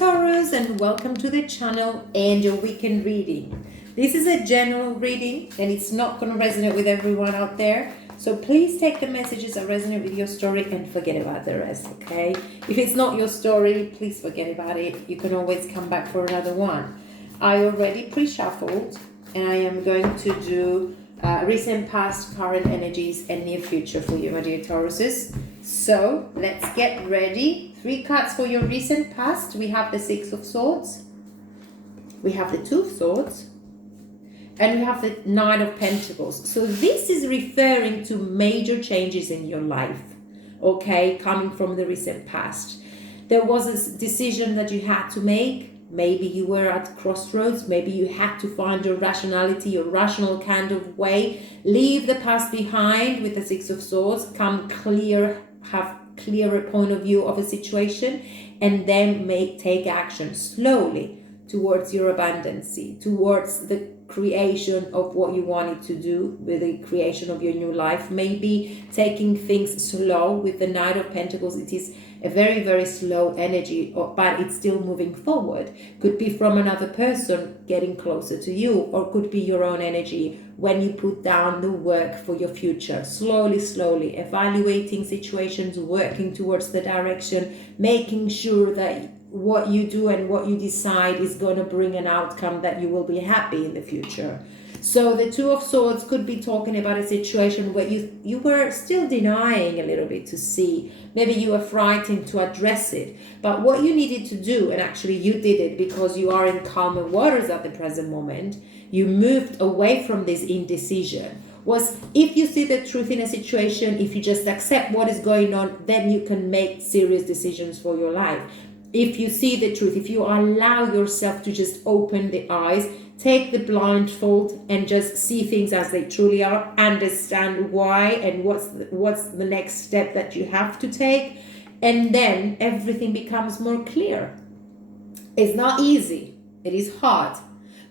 Taurus, and welcome to the channel and your weekend reading. This is a general reading and it's not going to resonate with everyone out there. So please take the messages that resonate with your story and forget about the rest, okay? If it's not your story, please forget about it. You can always come back for another one. I already pre-shuffled and I am going to do recent, past, current energies and near future for you, my dear Tauruses. So let's get ready. 3 cards for your recent past. We have the 6 of Swords, we have the 2 of Swords, and we have the 9 of Pentacles. So this is referring to major changes in your life, okay, coming from the recent past. There was a decision that you had to make. Maybe you were at crossroads. Maybe you had to find your rationality, your rational kind of way. Leave the past behind with the 6 of Swords. Come clear, have clearer point of view of a situation, and then take action slowly towards your abundancy, towards the creation of what you wanted to do, with the creation of your new life. Maybe taking things slow. With the Knight of Pentacles, it is a very, very slow energy, but it's still moving forward. Could be from another person getting closer to you, or could be your own energy when you put down the work for your future. Slowly, evaluating situations, working towards the direction, making sure that what you do and what you decide is going to bring an outcome that you will be happy in the future. So the 2 of Swords could be talking about a situation where you were still denying a little bit to see. Maybe you were frightened to address it. But what you needed to do, and actually you did it because you are in calmer waters at the present moment, you moved away from this indecision. Was if you see the truth in a situation, if you just accept what is going on, then you can make serious decisions for your life. If you see the truth, if you allow yourself to just open the eyes, take the blindfold and just see things as they truly are, understand why and what's the next step that you have to take, and then everything becomes more clear. It's not easy, it is hard,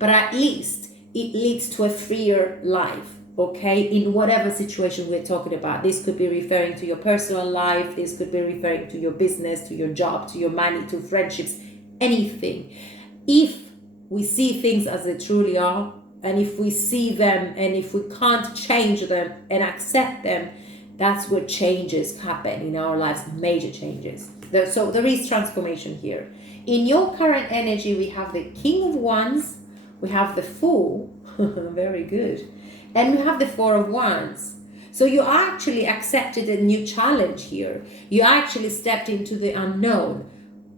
but at least it leads to a freer life. Okay, in whatever situation we're talking about. This could be referring to your personal life, this could be referring to your business, to your job, to your money, to friendships, anything. If we see things as they truly are, and if we see them, and if we can't change them and accept them, that's where changes happen in our lives, major changes. So there is transformation here. In your current energy, we have the King of Wands, we have the Fool, very good, and we have the 4 of Wands. So you actually accepted a new challenge here. You actually stepped into the unknown,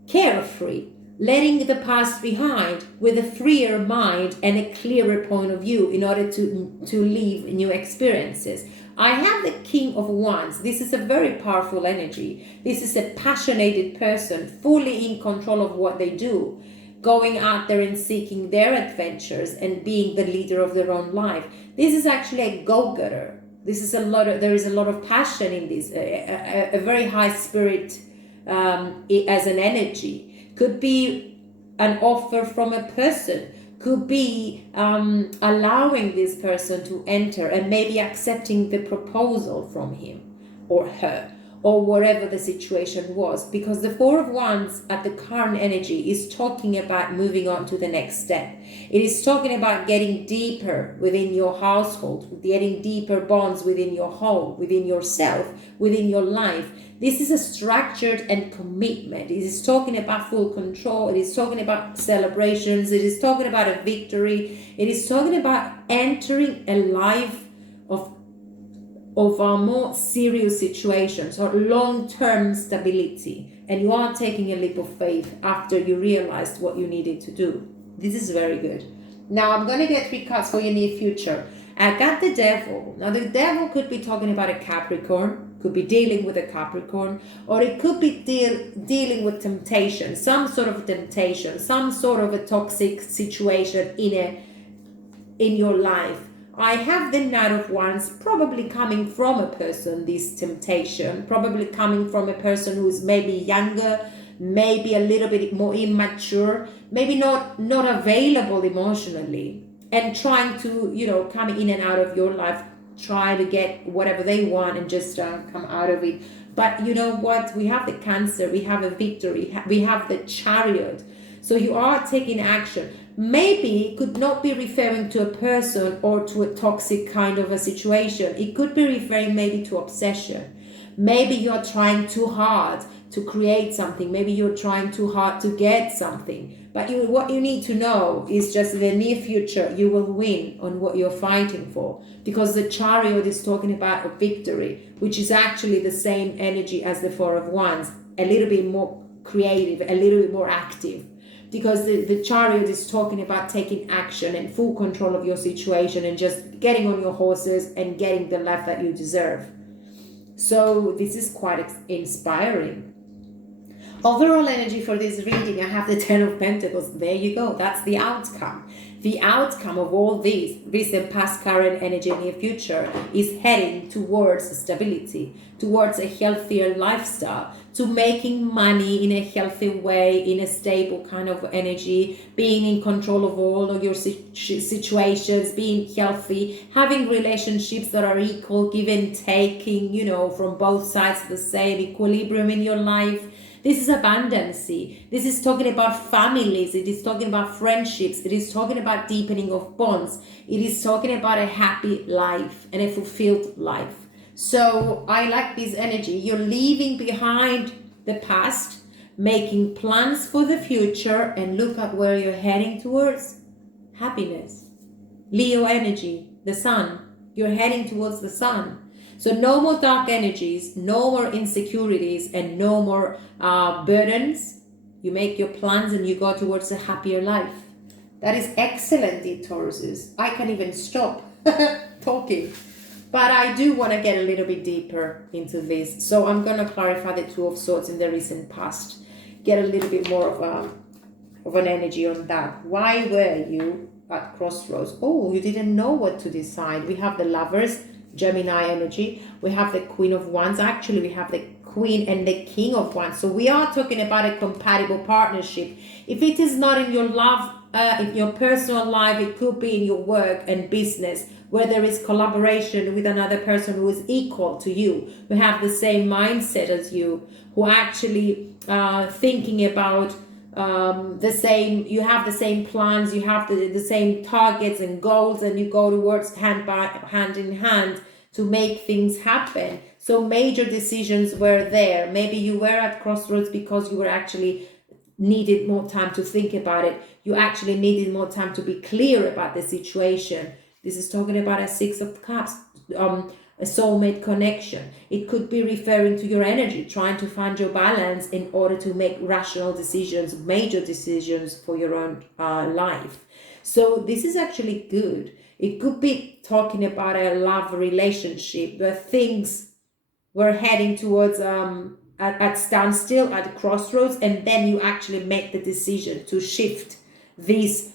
carefree, letting the past behind with a freer mind and a clearer point of view in order to live new experiences. I have the King of Wands. This is a very powerful energy. This is a passionate person, fully in control of what they do, going out there and seeking their adventures and being the leader of their own life. This is actually a go-getter. There is a lot of passion in this, a very high spirit as an energy. Could be an offer from a person, could be allowing this person to enter and maybe accepting the proposal from him or her, or whatever the situation was, because the 4 of Wands at the current energy is talking about moving on to the next step. It is talking about getting deeper within your household, getting deeper bonds within your home, within yourself, within your life. This is a structured and commitment. It is talking about full control. It is talking about celebrations. It is talking about a victory. It is talking about entering a life of our more serious situations or long-term stability, and you are taking a leap of faith after you realized what you needed to do. This is very good. Now I'm going to get 3 cards for your near future. I got the Devil. Now the Devil could be talking about a Capricorn, could be dealing with a Capricorn, or it could be dealing with temptation, some sort of temptation, some sort of a toxic situation in your life. I have the Knight of Wands, probably coming from a person, this temptation, probably coming from a person who is maybe younger, maybe a little bit more immature, maybe not available emotionally, and trying to, come in and out of your life, try to get whatever they want and just come out of it. But you know what? We have the Cancer, we have a Victory, we have the Chariot. So you are taking action. Maybe it could not be referring to a person or to a toxic kind of a situation. It could be referring maybe to obsession. Maybe you're trying too hard to create something. Maybe you're trying too hard to get something. But what you need to know is just in the near future, you will win on what you're fighting for. Because the Chariot is talking about a victory, which is actually the same energy as the Four of Wands. A little bit more creative, a little bit more active. Because the Chariot is talking about taking action and full control of your situation and just getting on your horses and getting the life that you deserve. So this is quite inspiring. Overall energy for this reading, I have the Ten of Pentacles. There you go. That's the outcome. The outcome of all this, recent, past, current, energy, near future, is heading towards stability, towards a healthier lifestyle, to making money in a healthy way, in a stable kind of energy, being in control of all of your situations, being healthy, having relationships that are equal, give and taking, from both sides, the same equilibrium in your life. This is abundancy. This is talking about families. It is talking about friendships. It is talking about deepening of bonds. It is talking about a happy life and a fulfilled life. So I like this energy. You're leaving behind the past, making plans for the future, and look at where you're heading towards. Happiness. Leo energy, the sun. You're heading towards the sun. So no more dark energies, no more insecurities, and no more burdens. You make your plans and you go towards a happier life. That is excellent, dear Tauruses. I can't even stop talking. But I do want to get a little bit deeper into this. So I'm going to clarify the Two of Swords in the recent past. Get a little bit more of an energy on that. Why were you at crossroads? Oh, you didn't know what to decide. We have the Lovers, Gemini energy. We have the Queen of Wands. Actually, we have the Queen and the King of Wands. So we are talking about a compatible partnership. If it is not in your love, in your personal life, it could be in your work and business, where there is collaboration with another person who is equal to you, who have the same mindset as you, who actually thinking about the same, you have the same plans, you have the same targets and goals, and you go towards hand in hand to make things happen. So major decisions were there. Maybe you were at crossroads because you were actually needed more time to think about it. You actually needed more time to be clear about the situation. This is talking about a Six of Cups, a soulmate connection. It could be referring to your energy, trying to find your balance in order to make rational decisions, major decisions for your own life. So this is actually good. It could be talking about a love relationship where things were heading towards at standstill, at crossroads, and then you actually make the decision to shift this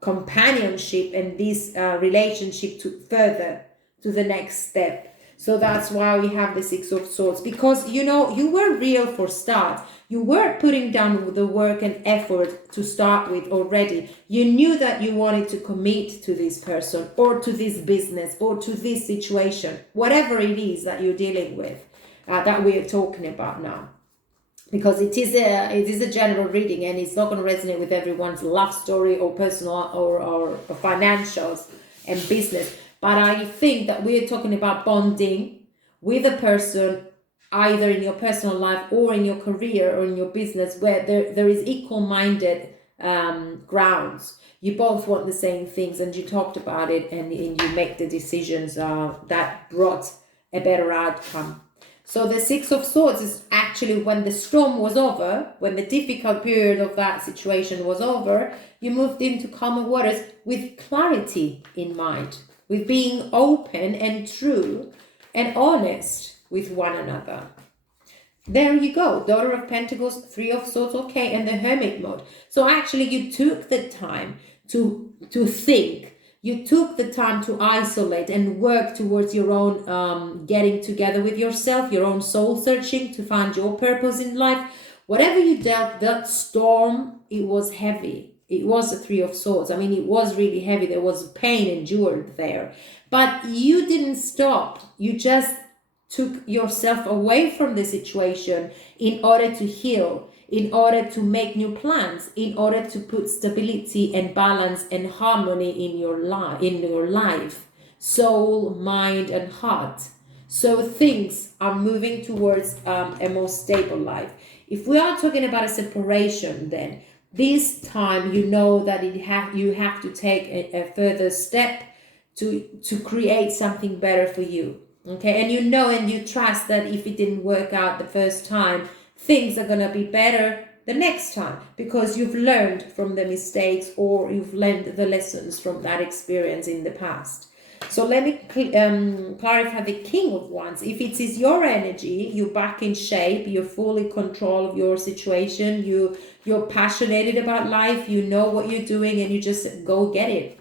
companionship and this relationship to further to the next step. So that's why we have the Six of Swords, because you were real for start. You were putting down the work and effort to start with already. You knew that you wanted to commit to this person or to this business or to this situation, whatever it is that you're dealing with, that we are talking about now. Because it is a general reading, and it's not going to resonate with everyone's love story or personal or financials and business. But I think that we're talking about bonding with a person, either in your personal life or in your career or in your business, where there is equal-minded grounds. You both want the same things, and you talked about it, and you make the decisions that brought a better outcome. So the Six of Swords is actually when the storm was over, when the difficult period of that situation was over, you moved into calmer waters with clarity in mind, with being open and true and honest with one another. There you go. Daughter of Pentacles, Three of Swords, okay, and the Hermit mode. So actually you took the time to think. You took the time to isolate and work towards your own getting together with yourself, your own soul searching to find your purpose in life. Whatever you dealt, that storm, it was heavy. It was a Three of Swords. I mean, it was really heavy. There was pain endured there. But you didn't stop. You just took yourself away from the situation in order to heal, in order to make new plans, in order to put stability and balance and harmony in your life, soul, mind, and heart. So things are moving towards a more stable life. If we are talking about a separation, then this time you know that you have to take a further step to create something better for you. Okay, and you know and you trust that if it didn't work out the first time, things are gonna be better the next time, because you've learned from the mistakes, or you've learned the lessons from that experience in the past. So let me clarify the King of Wands. If it is your energy, you're back in shape, you're fully in control of your situation, you're passionate about life, you know what you're doing, and you just go get it.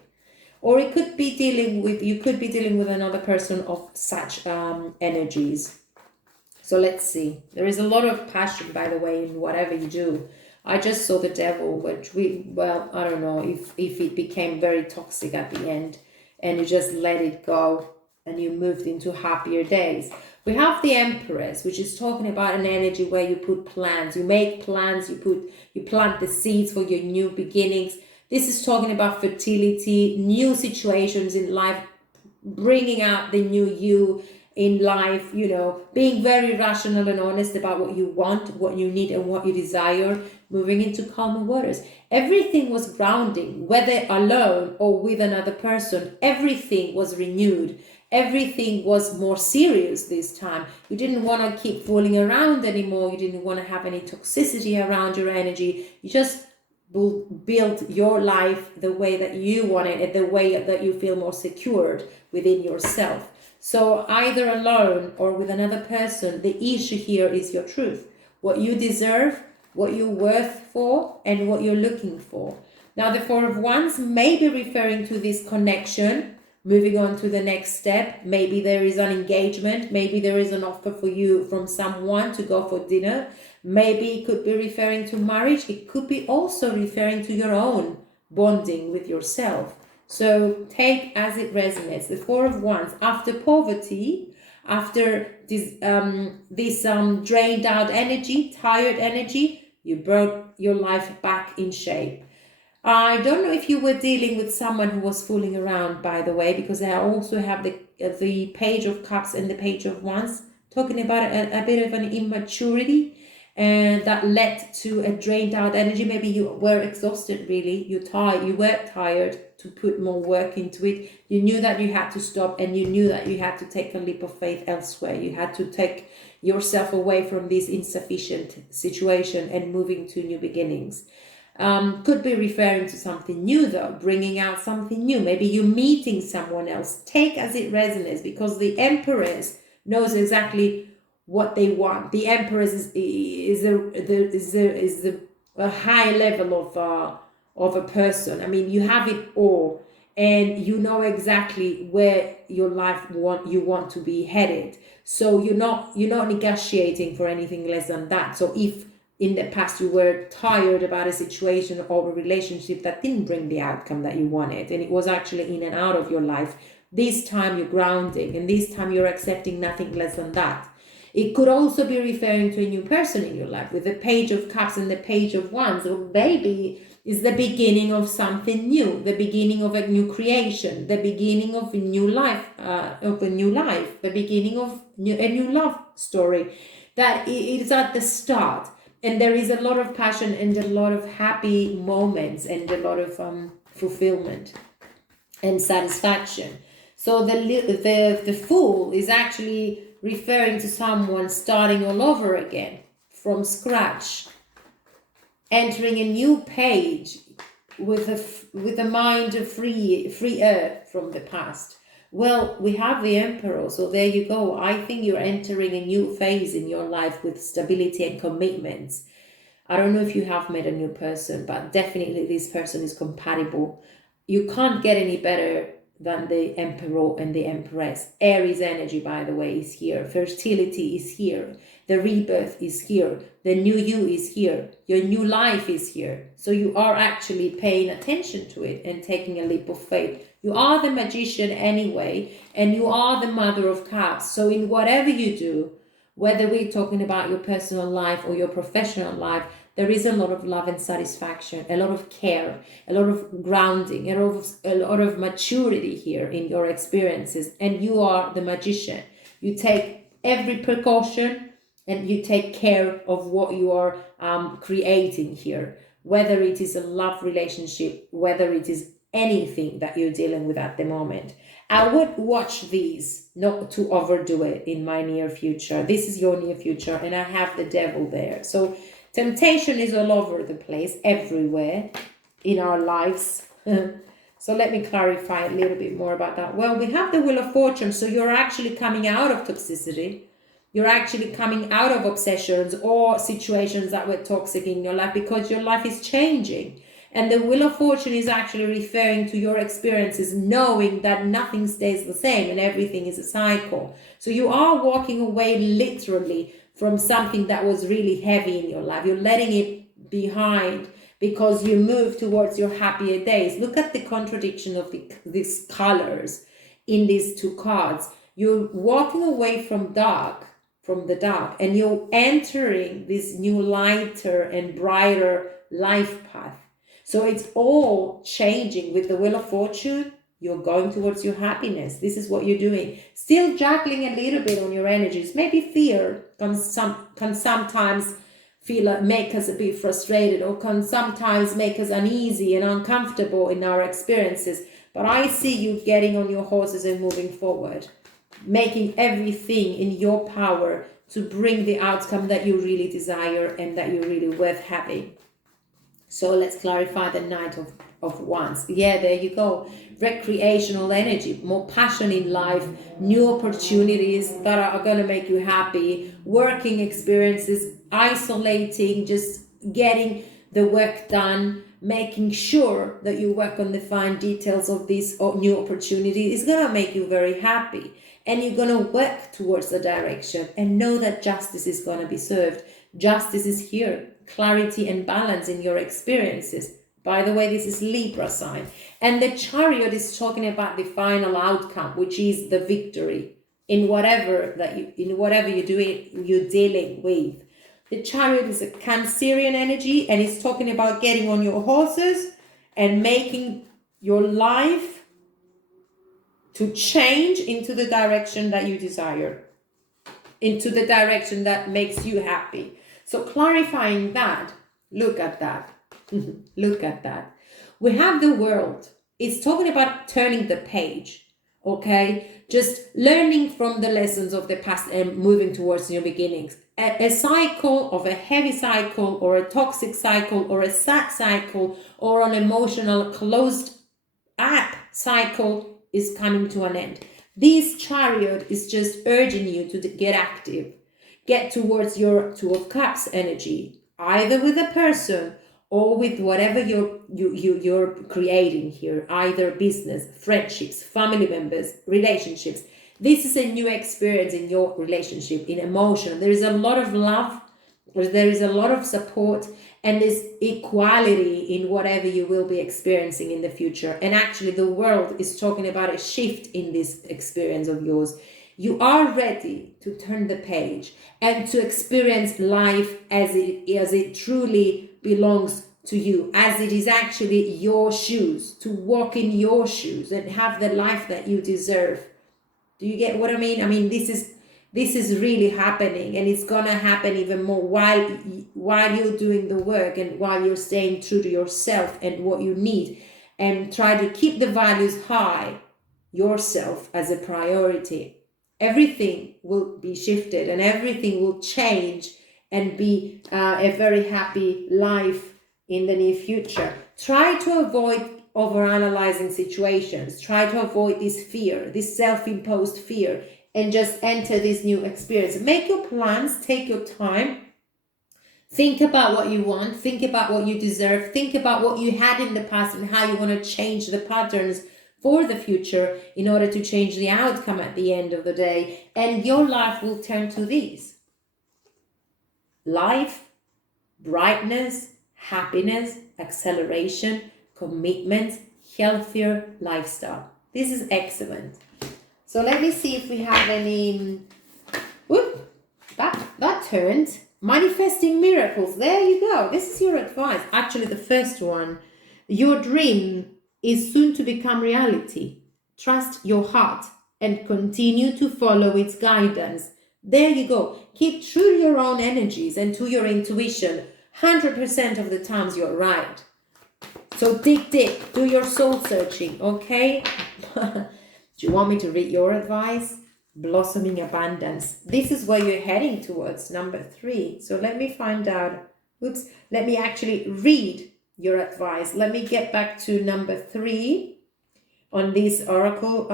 Or you could be dealing with another person of such energies. So let's see. There is a lot of passion, by the way, in whatever you do. I just saw the Devil, which I don't know if it became very toxic at the end, and you just let it go and you moved into happier days. We have the Empress, which is talking about an energy where you put plans, you make plans, you plant the seeds for your new beginnings. This is talking about fertility, new situations in life, bringing out the new you in life, being very rational and honest about what you want, what you need, and what you desire, moving into calmer waters. Everything was grounding, whether alone or with another person. Everything was renewed. Everything was more serious this time. You didn't want to keep fooling around anymore. You didn't want to have any toxicity around your energy. You just build your life the way that you want it, and the way that you feel more secured within yourself. So either alone or with another person, the issue here is your truth, what you deserve, what you're worth for, and what you're looking for. Now, the Four of Wands may be referring to this connection, moving on to the next step. Maybe there is an engagement. Maybe there is an offer for you from someone to go for dinner. Maybe it could be referring to marriage. It could be also referring to your own bonding with yourself. So take as it resonates. The Four of Wands, after poverty, after this drained out energy, tired energy, you brought your life back in shape. I don't know if you were dealing with someone who was fooling around, by the way, because I also have the Page of Cups and the Page of Wands, talking about a bit of an immaturity, and that led to a drained out energy. Maybe you were exhausted, really. You were tired to put more work into it. You knew that you had to stop, and you knew that you had to take a leap of faith elsewhere. You had to take yourself away from this insufficient situation and moving to new beginnings. Could be referring to something new, though, bringing out something new. Maybe you're meeting someone else. Take as it resonates, because the Empress knows exactly what they want. The Empress is a high level of a person. I mean, you have it all, and you know exactly where your life you want to be headed. So you're not negotiating for anything less than that. So if in the past you were tired about a situation or a relationship that didn't bring the outcome that you wanted, and it was actually in and out of your life, this time you're grounding, and this time you're accepting nothing less than that. It could also be referring to a new person in your life with the Page of Cups and the Page of Wands. Or maybe it's the beginning of something new, the beginning of a new creation, the beginning of a new life, the beginning of a new love story. That it is at the start. And there is a lot of passion and a lot of happy moments and a lot of fulfillment and satisfaction. So the Fool is actually referring to someone starting all over again from scratch, entering a new page with a mind freer from the past. Well, we have the Emperor, so there you go. I think you're entering a new phase in your life with stability and commitments. I don't know if you have met a new person, but definitely this person is compatible. You can't get any better than the Emperor and the Empress. Aries energy, by the way, is here. Fertility is here. The rebirth is here. The new you is here. Your new life is here. So you are actually paying attention to it and taking a leap of faith. You are the Magician anyway, and you are the Mother of Cups. So in whatever you do, whether we're talking about your personal life or your professional life, there is a lot of love and satisfaction, a lot of care, a lot of grounding, a lot of maturity here in your experiences. And you are the magician. You take every precaution and you take care of what you are creating here, whether it is a love relationship, whether it is anything that you're dealing with at the moment. I would watch these, not to overdo it in my near future. This is your near future, and I have the devil there. So temptation is all over the place, everywhere in our lives. So let me clarify a little bit more about that. Well, we have the Wheel of Fortune. So you're actually coming out of toxicity. You're actually coming out of obsessions or situations that were toxic in your life, because your life is changing. And the Wheel of Fortune is actually referring to your experiences, knowing that nothing stays the same and everything is a cycle. So you are walking away literally from something that was really heavy in your life. You're letting it behind because you move towards your happier days. Look at the contradiction of these colors in these two cards. You're walking away from the dark, and you're entering this new lighter and brighter life path. So it's all changing. With the Wheel of Fortune, you're going towards your happiness. This is what you're doing. Still juggling a little bit on your energies. Maybe fear can sometimes make us a bit frustrated, or can sometimes make us uneasy and uncomfortable in our experiences. But I see you getting on your horses and moving forward, making everything in your power to bring the outcome that you really desire and that you're really worth having. So let's clarify the Knight of Wands. Yeah, there you go. Recreational energy, more passion in life, new opportunities that are going to make you happy, working experiences, isolating, just getting the work done, making sure that you work on the fine details of this new opportunity is going to make you very happy. And you're going to work towards the direction and know that justice is going to be served. Justice is here. Clarity and balance in your experiences. By the way, this is Libra sign. And the Chariot is talking about the final outcome, which is the victory in whatever you're dealing with. The Chariot is a Cancerian energy, and it's talking about getting on your horses and making your life to change into the direction that you desire, into the direction that makes you happy. So clarifying that, look at that. Look at that. We have the World. It's talking about turning the page, okay? Just learning from the lessons of the past and moving towards new beginnings. A cycle of a heavy cycle, or a toxic cycle, or a sad cycle, or an emotional closed up cycle is coming to an end. This Chariot is just urging you to get active. Get towards your Two of Cups energy, either with a person or with whatever you're creating here, either business, friendships, family members, relationships. This is a new experience in your relationship, in emotion. There is a lot of love, there is a lot of support, and there's equality in whatever you will be experiencing in the future. And actually the World is talking about a shift in this experience of yours. You are ready to turn the page and to experience life as it truly belongs to you, as it is actually your shoes, to walk in your shoes and have the life that you deserve. Do you get what I mean? I mean, this is really happening, and it's gonna happen even more while you're doing the work and while you're staying true to yourself and what you need, and try to keep the values high, yourself as a priority. Everything will be shifted and everything will change and be a very happy life in the near future. Try to avoid overanalyzing situations. Try to avoid this fear, this self-imposed fear, and just enter this new experience. Make your plans, take your time. Think about what you want. Think about what you deserve. Think about what you had in the past and how you want to change the patterns for the future in order to change the outcome at the end of the day. And your life will turn to these: life, brightness, happiness, acceleration, commitment, healthier lifestyle. This is excellent. So let me see if we have any... Whoop, that turned. Manifesting miracles. There you go. This is your advice. Actually, the first one. Your dream is soon to become reality. Trust your heart and continue to follow its guidance. There you go. Keep true to your own energies and to your intuition. 100% of the times you're right. So dig deep. Do your soul searching, okay? Do you want me to read your advice? Blossoming abundance. This is where you're heading towards, number 3. So let me find out. Oops. Let me actually read your advice. Let me get back to number 3 on this oracle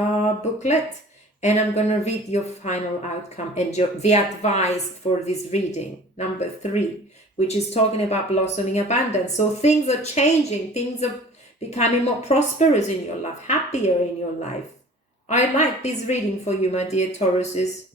booklet, and I'm going to read your final outcome and the advice for this reading, number 3, which is talking about blossoming abundance. So things are changing, things are becoming more prosperous in your life, happier in your life. I like this reading for you, my dear Tauruses.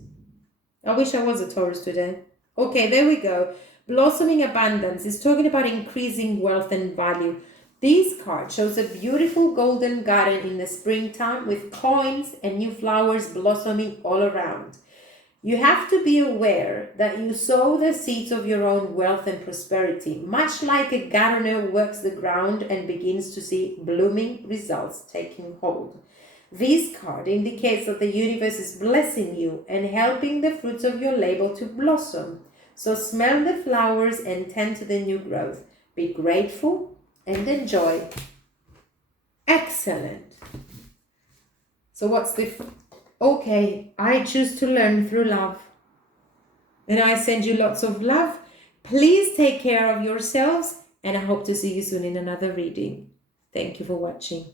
I wish I was a Taurus today. Okay, there we go. Blossoming abundance is talking about increasing wealth and value. This card shows a beautiful golden garden in the springtime with coins and new flowers blossoming all around. You have to be aware that you sow the seeds of your own wealth and prosperity, much like a gardener works the ground and begins to see blooming results taking hold. This card indicates that the universe is blessing you and helping the fruits of your labor to blossom. So smell the flowers and tend to the new growth. Be grateful and enjoy. Excellent. So what's the... Okay, I choose to learn through love. And I send you lots of love. Please take care of yourselves, and I hope to see you soon in another reading. Thank you for watching.